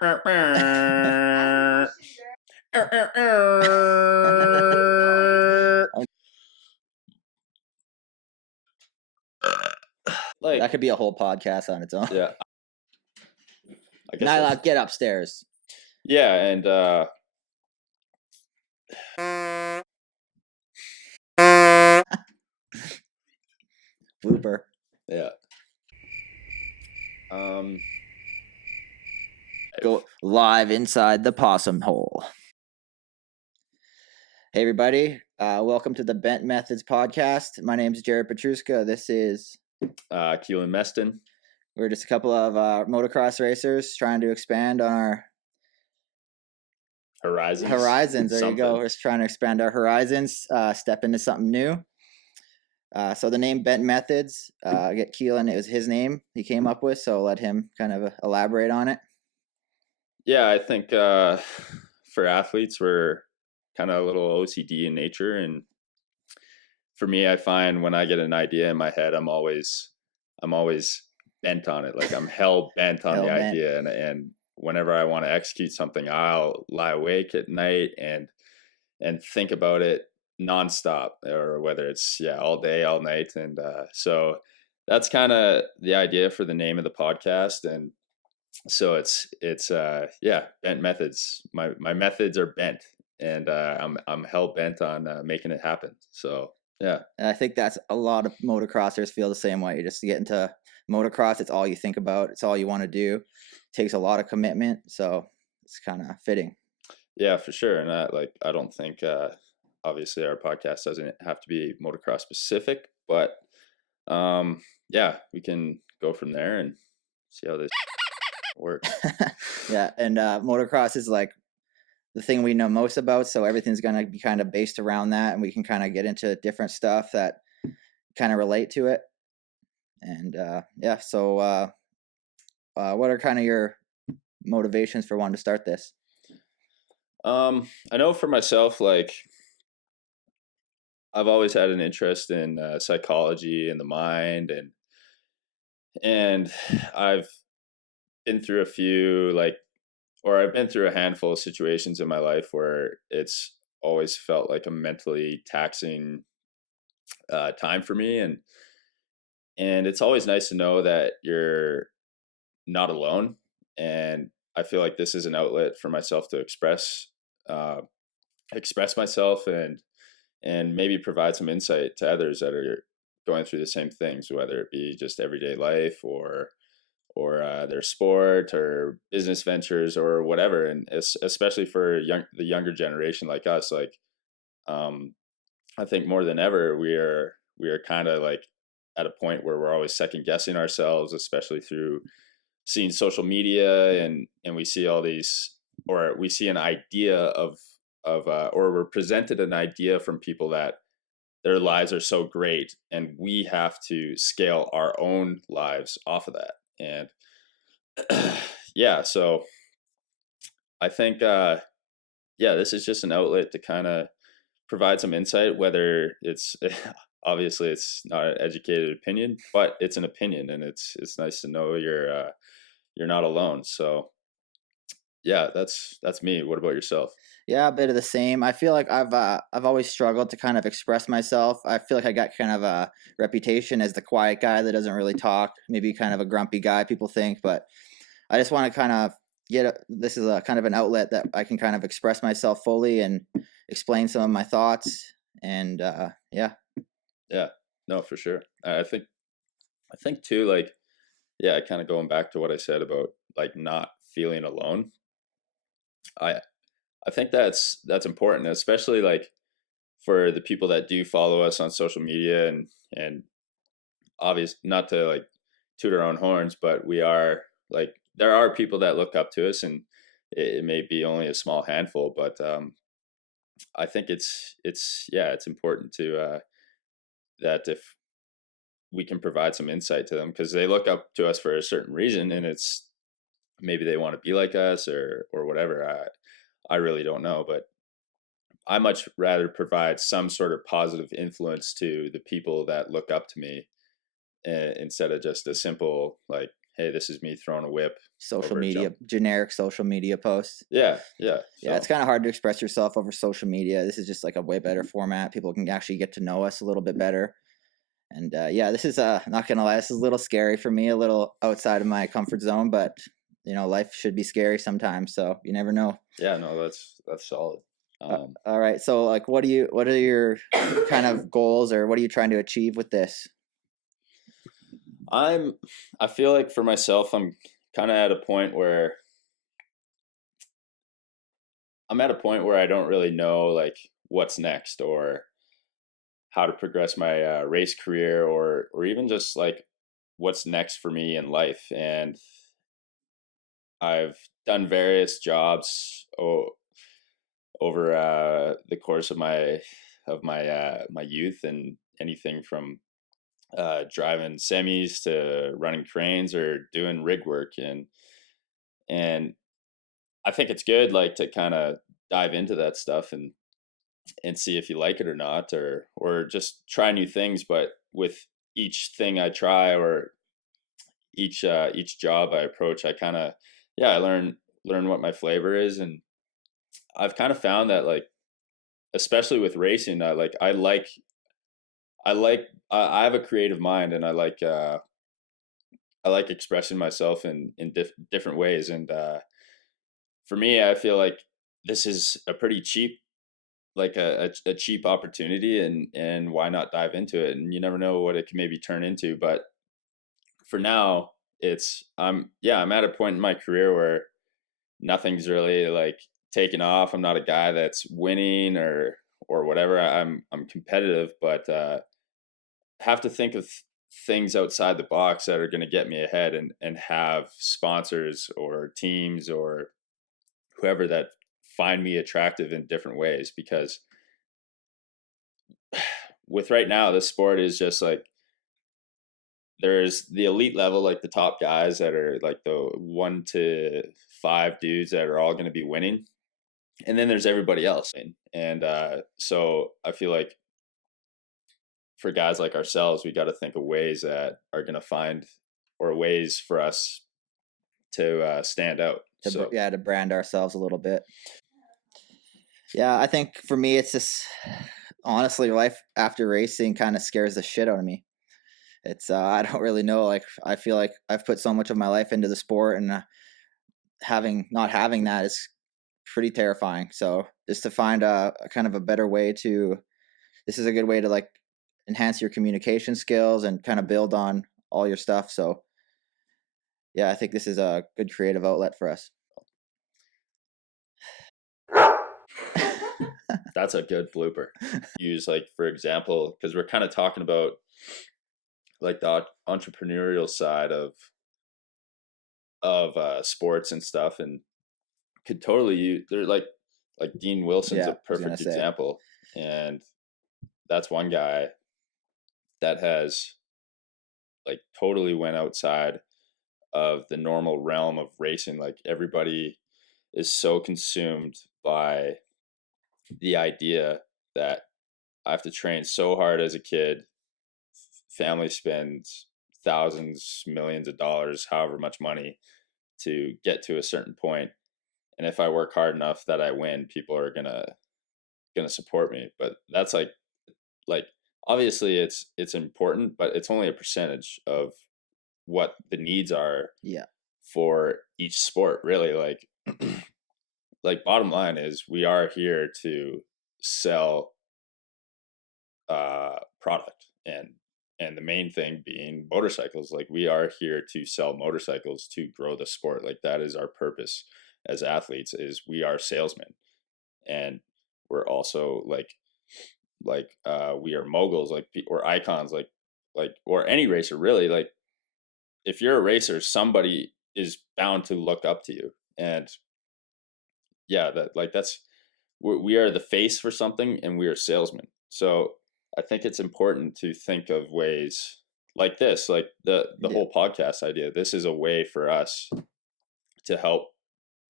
Like, that could be a whole podcast on its own. Yeah. I guess Nyla, get upstairs. Yeah, and Blooper. Yeah. Go live inside the possum hole. Hey everybody, welcome to the Bent Methods podcast. My name is Jared Petruska. This is Keelan Meston. We're just a couple of motocross racers trying to expand on our horizons. There you go. We're just trying to expand our horizons, step into something new. So the name Bent Methods, get Keelan, it was his name he came up with, so I'll let him kind of elaborate on it. Yeah, I think for athletes, we're kind of a little OCD in nature, and for me, I find when I get an idea in my head, I'm always bent on it. Like I'm hell bent on the idea, and whenever I want to execute something, I'll lie awake at night and think about it nonstop, or whether it's all day, all night, and so that's kind of the idea for the name of the podcast. And so it's Bent Methods. My methods are bent, and I'm hell bent on making it happen. So yeah, and I think that's a lot of motocrossers feel the same way. You just get into motocross, it's all you think about, it's all you want to do. It takes a lot of commitment, so it's kind of fitting. Yeah, for sure. And I don't think obviously our podcast doesn't have to be motocross specific, but we can go from there and see how this works. Yeah, and motocross is like the thing we know most about, so everything's going to be kind of based around that, and we can kind of get into different stuff that kind of relate to it. And so what are kind of your motivations for wanting to start this? I know for myself, like I've always had an interest in psychology and the mind, and I've been through I've been through a handful of situations in my life where it's always felt like a mentally taxing time for me, and it's always nice to know that you're not alone. And I feel like this is an outlet for myself to express myself and maybe provide some insight to others that are going through the same things, whether it be just everyday life or their sport or business ventures or whatever. And especially for the younger generation like us, I think more than ever, we are kind of like at a point where we're always second guessing ourselves, especially through seeing social media, and we see all these, or we see an idea of or we're presented an idea from people that their lives are so great, and we have to scale our own lives off of that. And so I think this is just an outlet to kind of provide some insight, whether it's obviously it's not an educated opinion, but it's an opinion, and it's nice to know you're not alone. So yeah, that's me. What about yourself? Yeah, a bit of the same. I feel like I've always struggled to kind of express myself. I feel like I got kind of a reputation as the quiet guy that doesn't really talk, maybe kind of a grumpy guy, people think, but I just want to kind of this is a kind of an outlet that I can kind of express myself fully and explain some of my thoughts. And no, for sure. I think too, like, kind of going back to what I said about like not feeling alone. I think that's important, especially like for the people that do follow us on social media, and obvious, not to like toot our own horns, but we are like, there are people that look up to us, and it may be only a small handful, but I think it's important to that if we can provide some insight to them, because they look up to us for a certain reason, and it's maybe they want to be like us or whatever. I really don't know, but I much rather provide some sort of positive influence to the people that look up to me, instead of just a simple like, hey, this is me throwing a whip social over media, jump. generic social media posts. Yeah, yeah. Yeah, it's So kind of hard to express yourself over social media. This is just like a way better format. People can actually get to know us a little bit better. And yeah, this is not gonna lie, this is a little scary for me, a little outside of my comfort zone. But life should be scary sometimes, so you never know. yeah, no, that's solid. All right, so like, what are your kind of goals, or what are you trying to achieve with this? I feel like for myself, I'm kind of at a point where I don't really know like what's next or how to progress my race career or even just like what's next for me in life. And I've done various jobs over the course of my youth, and anything from driving semis to running cranes or doing rig work, and I think it's good like to kind of dive into that stuff and see if you like it or not, or just try new things. But with each thing I try, or each job I approach, I kind of, yeah, I learn what my flavor is. And I've kind of found that like, especially with racing, I have a creative mind, and I like expressing myself in different ways. And for me, I feel like this is a pretty cheap, like a cheap opportunity, and why not dive into it? And you never know what it can maybe turn into. But for now, I'm at a point in my career where nothing's really like taken off. I'm not a guy that's winning or whatever. I'm competitive, but have to think of things outside the box that are going to get me ahead, and have sponsors or teams or whoever that find me attractive in different ways. Because with right now, the sport is just like, there's the elite level, like the top guys that are like the 1 to 5 dudes that are all going to be winning, and then there's everybody else. And so I feel like for guys like ourselves, we got to think of ways that are going to find, or ways for us to stand out. So To brand ourselves a little bit. Yeah, I think for me, it's just honestly, life after racing kind of scares the shit out of me. It's I don't really know. Like, I feel like I've put so much of my life into the sport, and having not having that is pretty terrifying. So just to find a kind of a better way to, this is a good way to like enhance your communication skills and kind of build on all your stuff. So yeah, I think this is a good creative outlet for us. that's a good blooper. Use like, for example, because we're kind of talking about like the entrepreneurial side of sports and stuff, and could totally use, they're like Dean Wilson's Yeah, a I was gonna perfect say. example. And that's one guy that has like totally went outside of the normal realm of racing. Like, everybody is so consumed by the idea that I have to train so hard as a kid. Family spends thousands, millions of dollars, however much money, to get to a certain point. And if I work hard enough that I win, people are gonna support me. But that's like obviously it's important, but it's only a percentage of what the needs are Yeah, for each sport, really. Like bottom line is, we are here to sell product, and the main thing being motorcycles. Like, we are here to sell motorcycles to grow the sport. Like, that is our purpose as athletes, is we are salesmen. And we're also we are moguls, like, or icons, or any racer really. Like, if you're a racer, somebody is bound to look up to you. And yeah, that's, we are the face for something, and we are salesmen. So I think it's important to think of ways like this, like the yeah, whole podcast idea. This is a way for us to help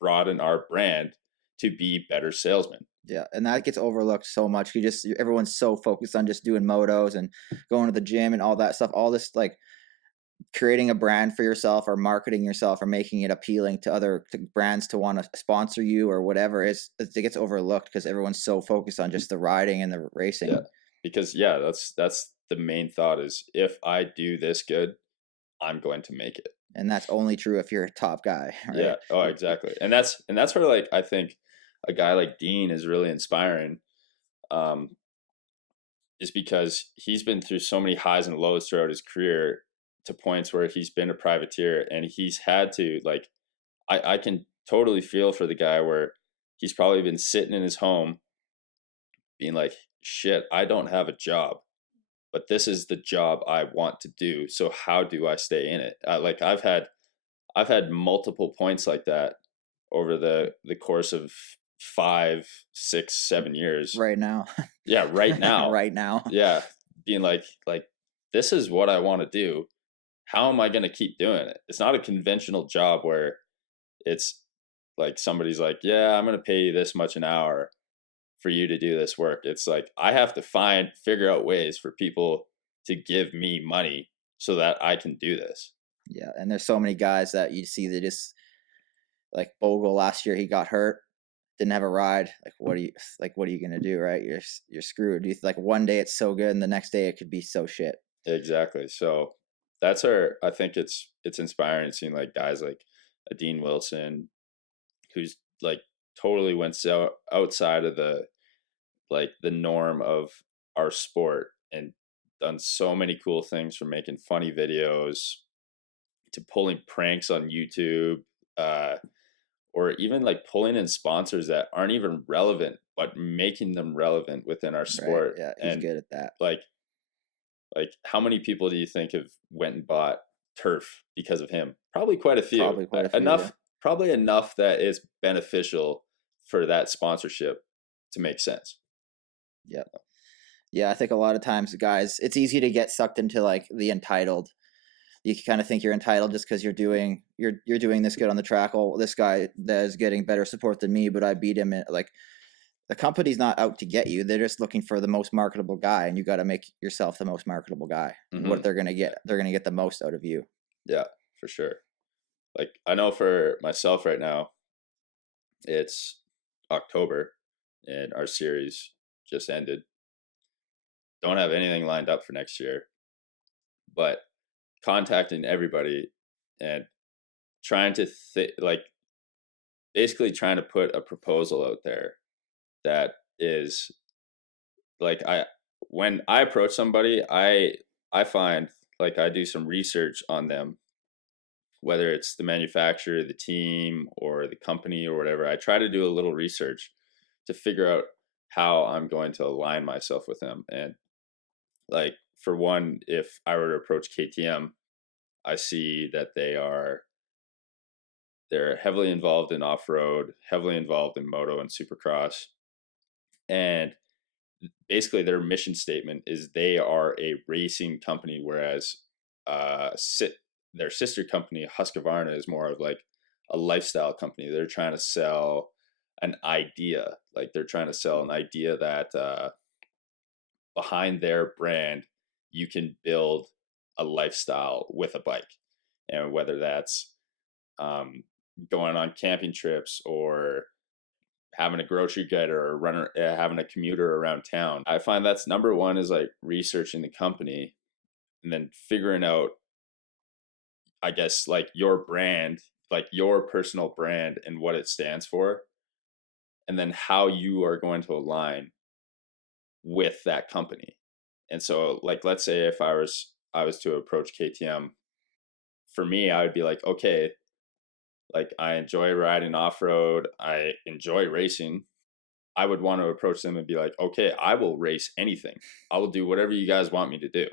broaden our brand, to be better salesmen. yeah, and that gets overlooked so much. Everyone's so focused on just doing motos and going to the gym and all that stuff. All this like creating a brand for yourself or marketing yourself or making it appealing to other brands to want to sponsor you or whatever is it gets overlooked because everyone's so focused on just the riding and the Yeah, racing. because yeah, that's the main thought is if I do this good, I'm going to make it. And that's only true if you're a top guy, Yeah. right? Oh, exactly. And that's where like I think a guy like Dean is really inspiring. Um, is because he's been through so many highs and lows throughout his career to points where he's been a privateer and he's had to like I can totally feel for the guy where he's probably been sitting in his home being like, shit, I don't have a job, but this is the job I want to do. So how do I stay in it? Like I've had multiple points like that over the course of 5, 6, 7 years. Right now. Yeah, right now. Right now. Yeah, being like this is what I want to do. How am I going to keep doing it? It's not a conventional job where it's like somebody's like, yeah, I'm going to pay you this much an hour for you to do this work. It's like I have to figure out ways for people to give me money so that I can do this. Yeah, and there's so many guys that you see that just like Bogle last year, he got hurt, didn't have a ride. What are you gonna do, right? You're screwed. Like one day it's so good, and the next day it could be so shit. Exactly. So that's our. I think it's inspiring seeing like guys like a Dean Wilson, who's like totally went so outside of the norm of our sport and done so many cool things from making funny videos to pulling pranks on YouTube, uh, or even like pulling in sponsors that aren't even relevant, but making them relevant within our Right? sport. Yeah, he's And good at that. like how many people do you think have went and bought turf because of him? Probably quite a few. Probably quite a few. Yeah. Enough, probably enough that it's beneficial for that sponsorship to make sense. Yeah. Yeah, I think a lot of times, guys, it's easy to get sucked into like the entitled. You kind of think you're entitled just because you're doing this good on the track. Oh, this guy that is getting better support than me, but I beat him. Like the company's not out to get you; they're just looking for the most marketable guy, and you got to make yourself the most marketable guy. And what Mm-hmm. they're gonna get the most out of you. Yeah, for sure. Like I know for myself right now, it's October and our series just ended. Don't have anything lined up for next year, but contacting everybody and trying to like basically trying to put a proposal out there that is like I when I approach somebody, I find like I do some research on them, whether it's the manufacturer, the team, or the company or whatever. I try to do a little research to figure out how I'm going to align myself with them. And like for one, if I were to approach KTM, I see that they're heavily involved in off-road, heavily involved in moto and supercross. And basically their mission statement is they are a racing company, whereas their sister company Husqvarna is more of like a lifestyle company. They're trying to sell an idea, like they're trying to sell an idea that behind their brand you can build a lifestyle with a bike, and whether that's um, going on camping trips or having a grocery getter or runner having a commuter around town. I find that's number one is like researching the company and then figuring out, I guess, like your brand, like your personal brand and what it stands for, and then how you are going to align with that company. And so like let's say if I was to approach KTM, for me I would be like, okay, like I enjoy riding off-road, I enjoy racing. I would want to approach them and be like, okay, I will race anything. I will do whatever you guys want me to do.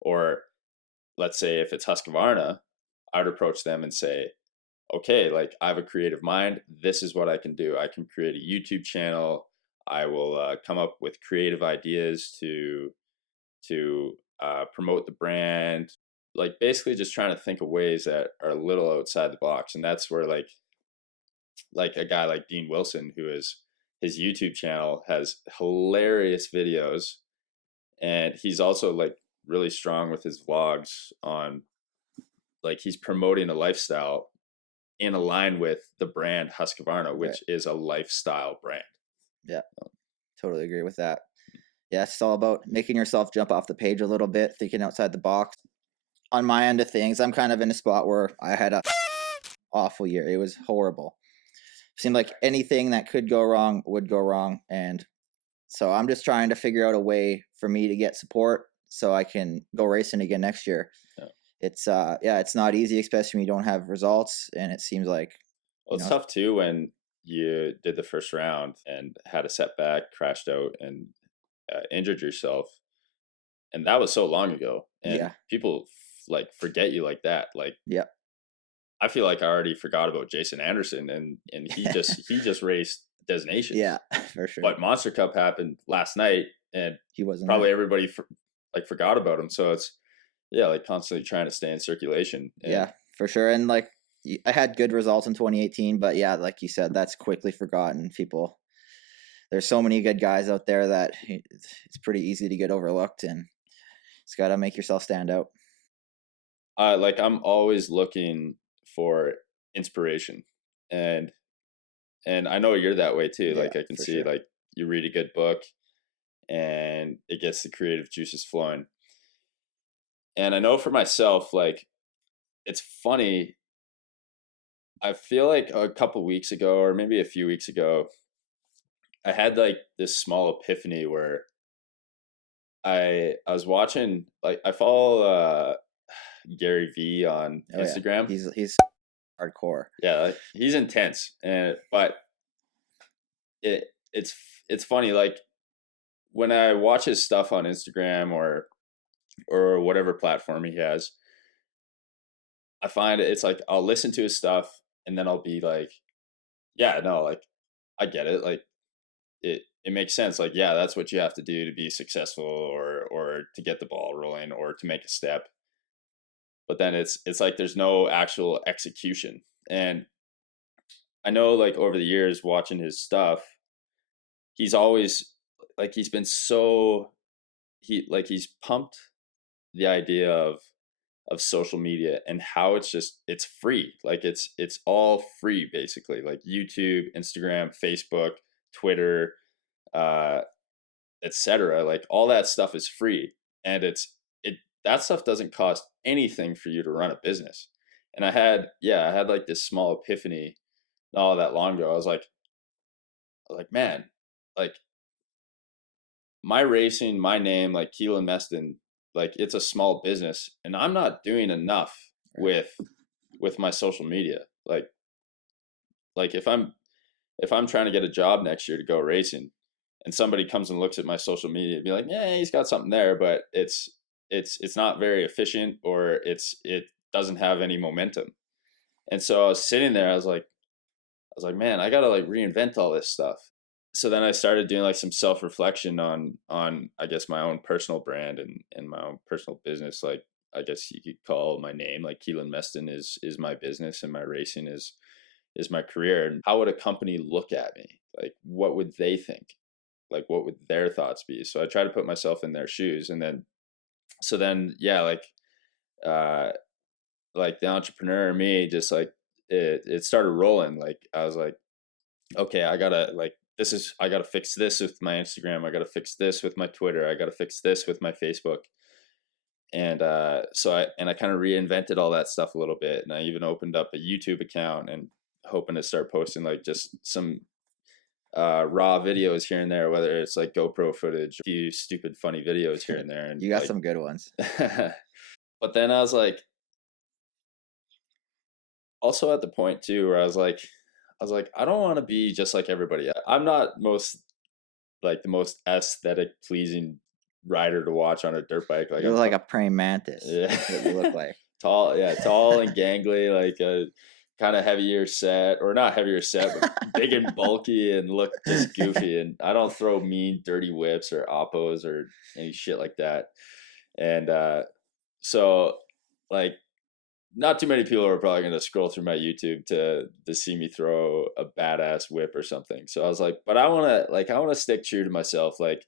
Or let's say if it's Husqvarna, I would approach them and say, okay, like I have a creative mind. This is what I can do. I can create a YouTube channel. I will come up with creative ideas to promote the brand. Like basically just trying to think of ways that are a little outside the box. And that's where like a guy like Dean Wilson, who is his YouTube channel has hilarious videos, and he's also like really strong with his vlogs on like he's promoting a lifestyle in align with the brand Husqvarna, Right. which is a lifestyle brand. Yeah, totally agree with that. Yeah, it's all about making yourself jump off the page a little bit, thinking outside the box. On my end of things, I'm kind of in a spot where I had a awful year. It was horrible. Seemed like anything that could go wrong would go wrong, and so I'm just trying to figure out a way for me to get support so I can go racing again next year. Yeah. It's not easy, especially when you don't have results, and it seems like Well, it's tough too when you did the first round and had a setback, crashed out, and injured yourself, and that was so long ago. And people like forget you like that. Like, yeah, I feel like I already forgot about Jason Anderson, and he just raced Designations. Yeah, for sure. But Monster Cup happened last night, and he wasn't probably there. everybody forgot about him. So it's like constantly trying to stay in circulation. And yeah, for sure. And like I had good results in 2018, but yeah, like you said, that's quickly forgotten. People, there's so many good guys out there that it's pretty easy to get overlooked, and it's got to make yourself stand out. Like I'm always looking for inspiration, and I know you're that way too. Yeah, like I can see sure. like you read a good book and it gets the creative juices flowing. And I know for myself, like, it's funny. I feel like a couple weeks ago, or maybe a few weeks ago, I had like this small epiphany where I was watching, like, I follow Gary V on Instagram. Yeah. He's hardcore. Yeah, like, he's intense, but it's funny, like when I watch his stuff on Instagram or whatever platform he has, I find it's like I'll listen to his stuff and then I'll be like, yeah, no, like I get it, like it makes sense, like, yeah, that's what you have to do to be successful or to get the ball rolling or to make a step. But then it's like there's no actual execution. And I know, like, over the years watching his stuff, he's always like he's pumped the idea of social media and how it's free. Like it's all free basically. Like YouTube, Instagram, Facebook, Twitter, uh, etc. Like all that stuff is free, and that stuff doesn't cost anything for you to run a business. And I had like this small epiphany not all that long ago. I was like, man, like my racing, my name, like Keelan Meston, like it's a small business, and I'm not doing enough with my social media. Like if I'm trying to get a job next year to go racing, and somebody comes and looks at my social media and be like, yeah, he's got something there, but it's not very efficient, or it doesn't have any momentum. And so I was sitting there, I was like, man, I gotta like reinvent all this stuff. So then I started doing like some self-reflection on I guess my own personal brand and my own personal business. Like, I guess you could call my name, like, Keelan Meston is my business, and my racing is my career. And how would a company look at me? Like, what would they think? Like, what would their thoughts be? So I try to put myself in their shoes. And then yeah, uh like the entrepreneur in me just like it started rolling. Like I was like, okay, I gotta fix this with my Instagram. I gotta fix this with my Twitter. I gotta fix this with my Facebook. And so I kind of reinvented all that stuff a little bit. And I even opened up a YouTube account and hoping to start posting like just some raw videos here and there, whether it's like GoPro footage, a few stupid funny videos here and there. And you got like, some good ones. But then I was like, also at the point too where I was like, I don't want to be just like everybody else. I'm not the most aesthetic pleasing rider to watch on a dirt bike. Like, you look like a praying mantis. Yeah. That's what you look like. tall and gangly, like a kind of heavier set, or not heavier set, but big and bulky and look just goofy. And I don't throw mean dirty whips or oppos or any shit like that. And so like not too many people are probably going to scroll through my YouTube to see me throw a badass whip or something. So I was like, but I want to stick true to myself. Like,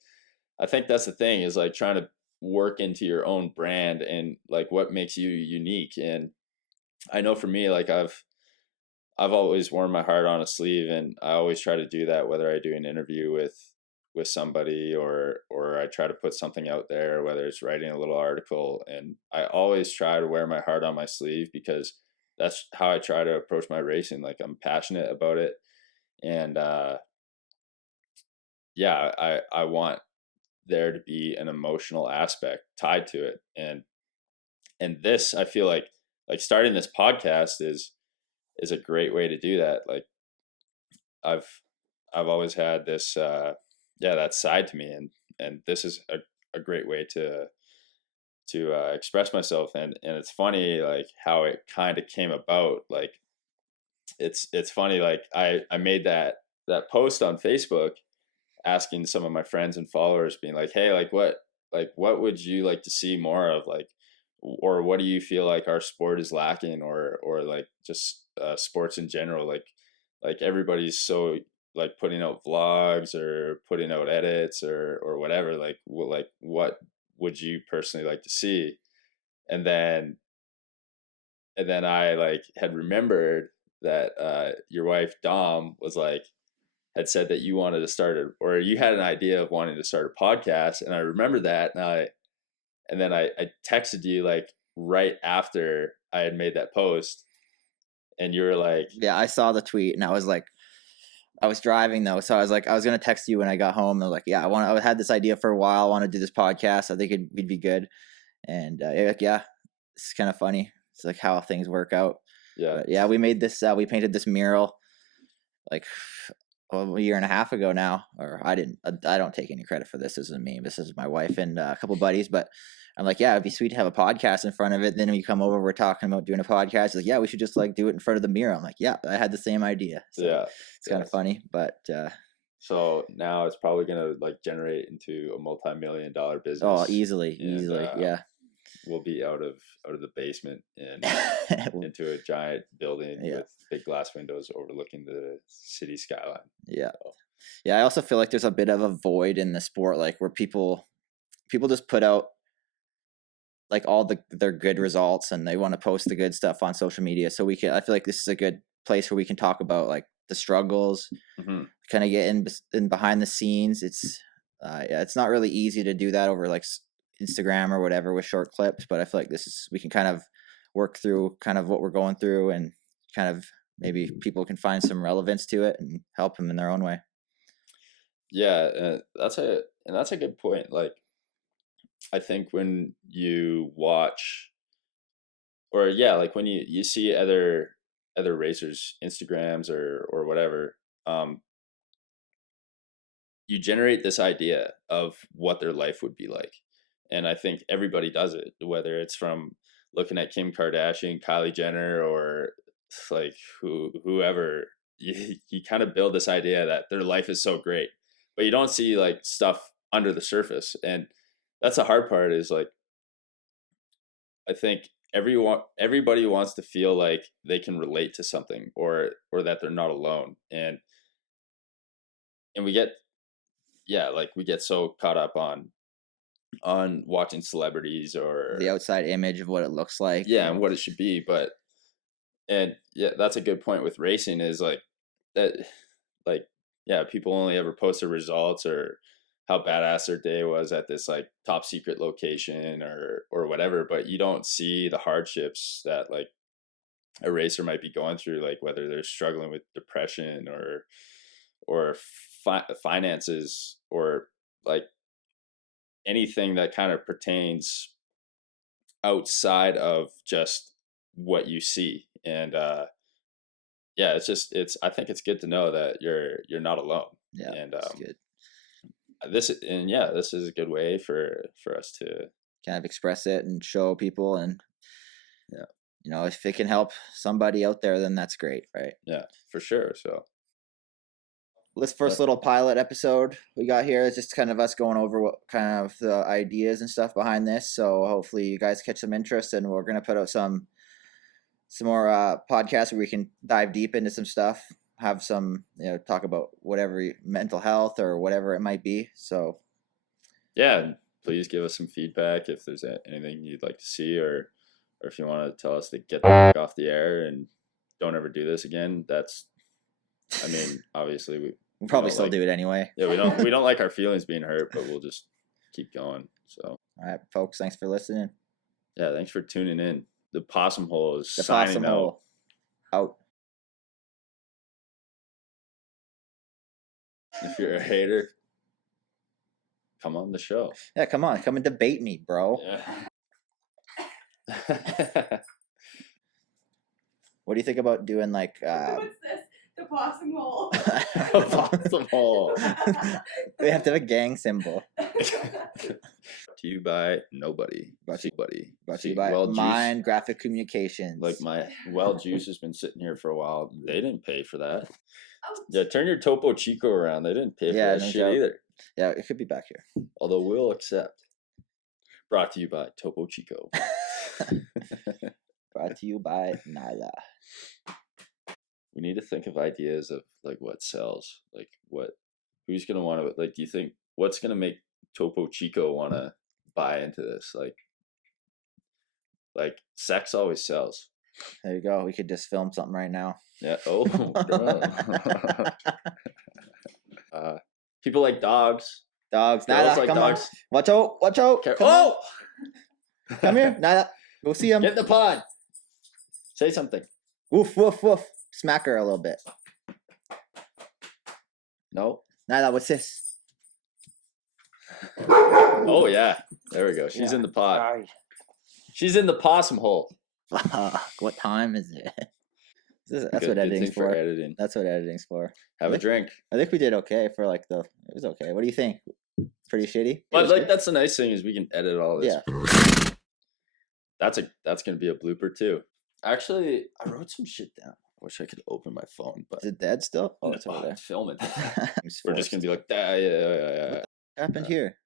I think that's the thing, is like trying to work into your own brand and like what makes you unique. And I know for me, like I've always worn my heart on a sleeve, and I always try to do that, whether I do an interview with somebody, or I try to put something out there, whether it's writing a little article. And I always try to wear my heart on my sleeve, because that's how I try to approach my racing. Like, I'm passionate about it, and yeah, I want there to be an emotional aspect tied to it. And this, I feel like starting this podcast is a great way to do that. Like, I've I've always had this yeah, that side to me, and this is a great way to express myself. And it's funny, like, how it kind of came about. Like, it's funny, like, I made that post on Facebook, asking some of my friends and followers, being like, hey, like what would you like to see more of, like, or what do you feel like our sport is lacking, or like just sports in general, like everybody's so, like, putting out vlogs or putting out edits or whatever, like what would you personally like to see? And then I, like, had remembered that your wife Dom was like, had said that you wanted to start or you had an idea of wanting to start a podcast. And I remember that, and then I texted you, like, right after I had made that post, and you were like, Yeah, I saw the tweet and I was like, I was driving though, so I was like, I was gonna text you when I got home. And I was like, yeah, I had this idea for a while. I want to do this podcast. I think it'd be good. And you're like, yeah, it's kind of funny. It's like how things work out. yeah, But yeah, we made this. We painted this mural like a year and a half ago now. Or I didn't. I don't take any credit for this. This isn't me. This is my wife and a couple buddies. But I'm like, yeah, it'd be sweet to have a podcast in front of it. Then when you come over, we're talking about doing a podcast. He's like, yeah, we should just like do it in front of the mirror. I'm like, yeah, I had the same idea. So yeah, it's kind of funny, but so now it's probably gonna, like, generate into a multi-million-dollar oh, business, easily, and yeah. we'll be out of the basement and into a giant building Yeah. with big glass windows overlooking the city skyline. Yeah. So, Yeah, I also feel like there's a bit of a void in the sport, like where people just put out like all their good results and they want to post the good stuff on social media. So I feel like this is a good place where we can talk about like the struggles, mhm. kind of get in behind the scenes. Yeah, it's not really easy to do that over like Instagram or whatever with short clips, but I feel like we can kind of work through kind of what we're going through, and kind of maybe people can find some relevance to it and help them in their own way. Yeah, that's a good point. Like, I think when you watch, or yeah, like when you see other racers Instagrams or whatever, um you generate this idea of what their life would be like. And I think everybody does it, whether it's from looking at Kim Kardashian, Kylie Jenner, or like whoever. You kind of build this idea that their life is so great, but you don't see, like, stuff under the surface. And that's the hard part, is like, I think everybody wants to feel like they can relate to something, or that they're not alone. And we get, yeah, like, we get so caught up on watching celebrities, The or outside image of what it looks like. yeah, and what it should be. But and yeah, that's a good point with racing, is like that, like, yeah, people only ever post their results, or how badass their day was at this, like, top secret location, or whatever, but you don't see the hardships that, like, a racer might be going through, like whether they're struggling with depression, or finances, or like anything that kind of pertains outside of just what you see. And yeah, it's I think it's good to know that you're not alone. Yeah, And it's good. this is a good way for us to, Kind of express it and show people, and yeah, if it can help somebody out there, then that's great, right? yeah, for sure. So This first little pilot episode we got here is just kind of us going over what kind of the ideas and stuff behind this. So hopefully you guys catch some interest, and we're gonna put out some more podcasts where we can dive deep into some stuff, have some talk about whatever mental health or whatever it might be. So yeah, please give us some feedback if there's anything you'd like to see, or or if you want to tell us to get the fuck off the air and don't ever do this again, that's, I mean, obviously We'll probably don't still like- do it anyway. yeah, we don't like our feelings being hurt, but we'll just keep going. So, All right, folks, thanks for listening. yeah, thanks for tuning in. The Possum Hole is The signing Possum out. Hole out. If you're a hater, come on the show. Yeah, come on, come and debate me, bro. Yeah. What do you think about doing like? What's this? The Possum Hole. Possum Hole. We have to have a gang symbol. To you by nobody. Brought to Buddy. Brought to you by Mind Graphic Communications. Like my Juice has been sitting here for a while. They didn't pay for that. Oh, Yeah, turn your Topo Chico around. They didn't pay for Yeah, that no shit joke. either. Yeah, it could be back here. Although we'll accept. Brought to you by Topo Chico. Brought to you by Nyla. We need to think of ideas of like what sells. Like who's gonna want to, like, do you think what's gonna make Topo Chico wanna buy into this? Like sex always sells. There you go. We could just film something right now. Yeah. Oh. People like dogs. Dogs. Girls Nyla, like come dogs. on. Watch out. Watch out. Come on. Oh! Come here. Nyla. Go see him. Get in the pod. Say something. Woof, woof, woof. Smack her a little bit. No. Nyla, what's this? Oh yeah. There we go. She's Yeah. in the pod. She's in the Possum Hole. Fuck. What time is it? That's Good- what good editing's thing for for. editing. That's what editing's for. Have a drink. I think we did okay for like the. It was okay. What do you think? Pretty shitty. It But was like good? that's the nice thing is we can edit all this. Yeah. That's gonna be a blooper too. Actually, I wrote some shit down. I wish I could open my phone, but Is it dead still? Oh, it's over there. it's filming. It's We're just forced. gonna be like, yeah. What happened here?